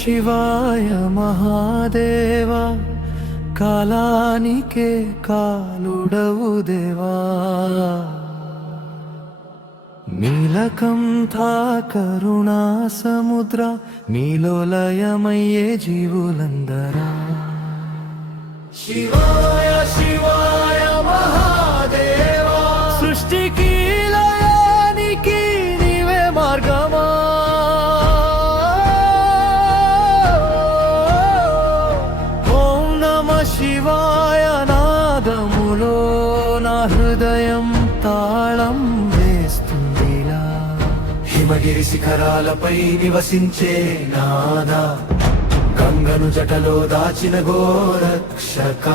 శివాయ మహాదేవా కాలానికే కాలుడవు దేవా నీలకంఠా కరుణా సముద్ర నీలో లయమయ్యే జీవులందరా శివాయ శివాయ మహాదేవా సృష్టికి లయానికి నీవే మార్గమా ఓం నమః శివాయ నాదములో నా హృదయం తాళం వేస్తుందిలా హిమగిరి శిఖరాలపై నివసించే నాదా గంగను జటలో దాచిన గోరక్షక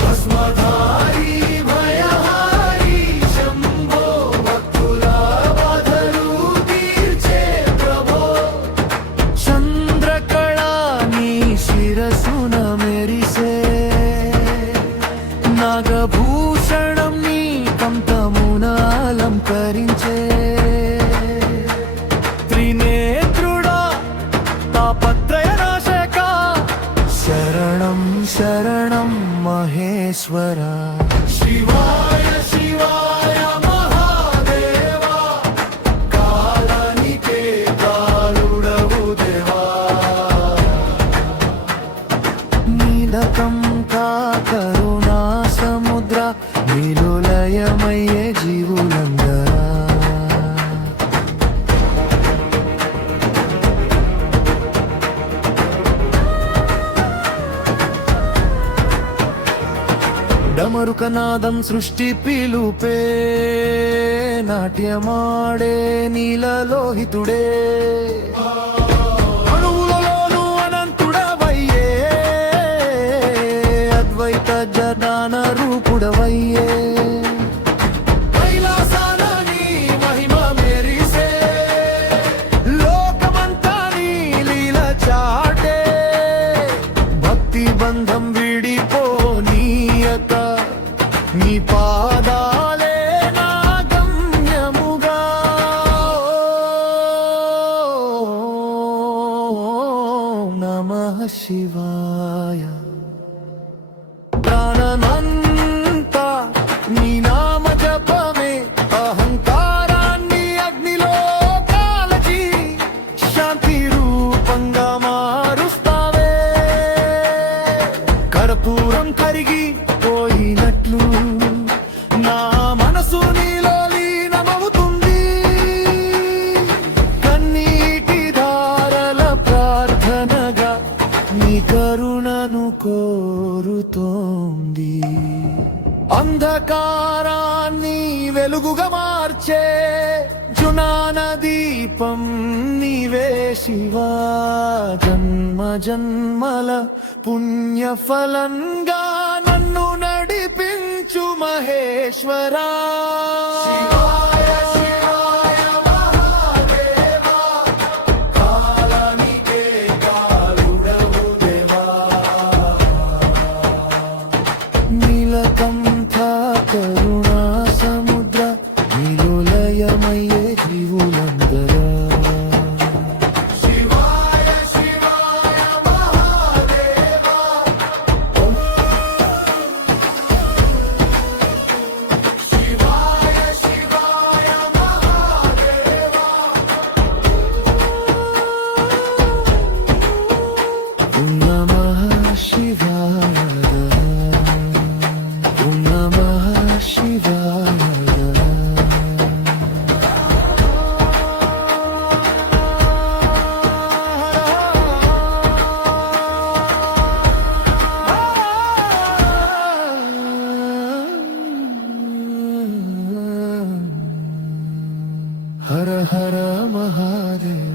భస్మధారి భయహారి శంభో భక్తుల బాధలు తీర్చే ప్రభో చంద్రకళా నీ శిరసున మెరిసే నాగభూషణం నీ కంఠమున అలంకరించే త్రినేత్రుడా తాపత్రయ శరణం శరణం మహేశ్వర శివాయ శివాయ మహాదేవా కాలానికే కాలుడవు దేవా నీలకంఠా కరుణా సముద్ర నీలో లయమయ్యే జీవులందరా డమరుకనాదం సృష్టి పిలుపే నాట్యమాడే నీలలోహితుడే అణువులలోను అనంతుడవయ్యే అద్వైత జనాన రూపుడవయ్యే కైలాసాన నీ మహిమ మెరిసే లోకమంతా నీ లీల చాటే భక్తి బంధం విడిపోనీయక నీ పాదాలే నా గమ్యముగా ఓం నమః శివాయ ప్రాణమంతా నీ నామ జపమే అహంకారాన్ని అగ్నిలో కాల్చి శాంతి రూపంగా మారుస్తావే కర్పూరం కరిగి పోయినట్లు నా మనసు నీలో లీనమవుతుంది కన్నీటి ధారల ప్రార్థనగా నీ కరుణను కోరుతోంది అంధకారాన్ని వెలుగుగా మార్చే జునాన దీపం నీవే శివా జన్మ జన్మల పుణ్యఫలంగా నన్ను నడిపించు మహేశ్వరా శివాయ శివాయ మహాదేవా కాలానికే కాలుడవు దేవా నీలకంఠా కరుణా సముద్ర నీలో లయమయ్యే జీవులందరా హర హర మహాదేవ